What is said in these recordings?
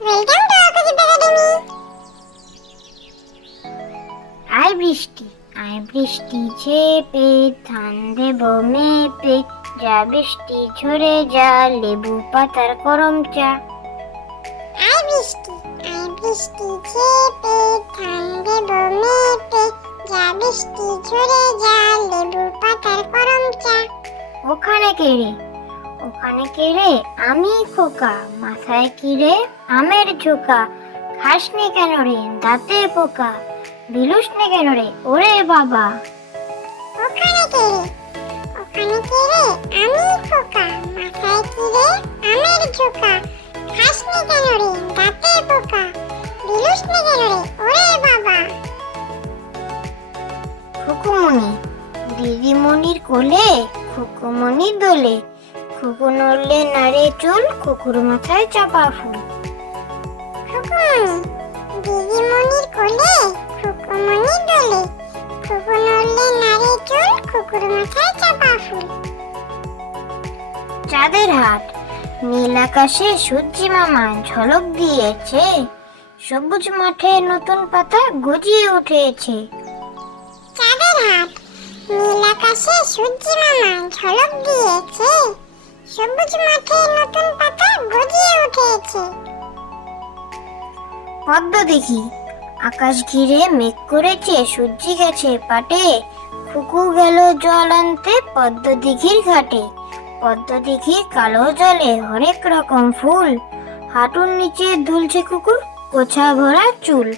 Welcome to আকাশিপ academy আয় বৃষ্টি আয় বৃষ্টি ঝেপে ধান দেব মেপে যা বৃষ্টি ঝরে যা লেবু পাতার গরম চা আয় বৃষ্টি আয় বৃষ্টি ঝেপে ধান দেব মেপে যা বৃষ্টি ঝরে যা লেবু পাতার গরম চা ওখানে কে রে ওখানে কে রে আমি খোকা মাথায় কি রে আমের ঝোকা। খাসনি কেন রে দাঁতে পোকা? বিলুস নে কেন রে ওরে বাবা? ওখানে কে রে ওখানে কে রে আমি খোকা মাথায় কি রে আমের ঝোকা। খাসনি কেন রে দাঁতে পোকা? বিলুস নে কেন রে ওরে বাবা? খুকুমণি দিদিমণির কোলে খুকুমণি দোলে। খুকু নড়লে নাড়ে চুল কুকুর মাথায় চাপা ফুল। খুকুমণি দিদিমণির কোলে খুকুমণি দোলে খুকু নড়লে নারে চুল কুকুর মাথায় চাপা ফুল। চাঁদের হাট নীল আকাশে সূর্যি মামা ঝলক দিয়েছে। সবুজ মাঠে নতুন পাতা গজিয়ে উঠেছে। চাঁদের হাট নীল আকাশে সূর্যি মামা ঝলক দিয়েছে। সবুজ মাঠে নতুন পাতা গজিয়ে উঠেছে। পদ্ম দেখি, আকাশ ঘিরে মেঘ করেছে, সূর্যি গেছে পাটে খুকু গেল জল আনতে পদ্ম দিঘির ঘাটে। পদ্ম দিঘির কালো জলে হরেক রকম ফুল, হাঁটুর নিচে দুলছে কুকুর কোছা ভরা চুল।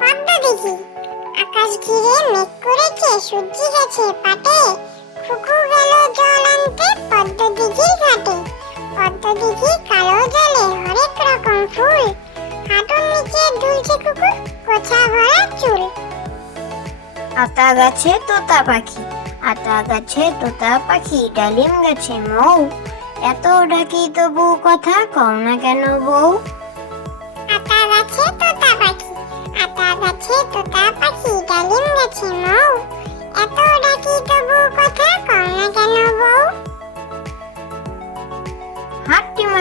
পদ্ম দেখি আকাশ ঘিরে মেঘ করেছে, সূর্যি গেছে পাটে খুকু গেল জল আনতে পদ্ম দিঘির ঘাটে। পদ্ম দিঘির কালো জলে হরেক রকম ফুল। হাঁটুর নিচে দুলছে কুকুর কোছা ভরা চুল। আতা গাছে তোতা পাখি, আতা গাছে তোতা পাখি, ডালিম গাছে মৌ। এত ডাকি তবু কথা কও না কেন বউ? আতা গাছে তোতা পাখি, আতা গাছে তোতা পাখি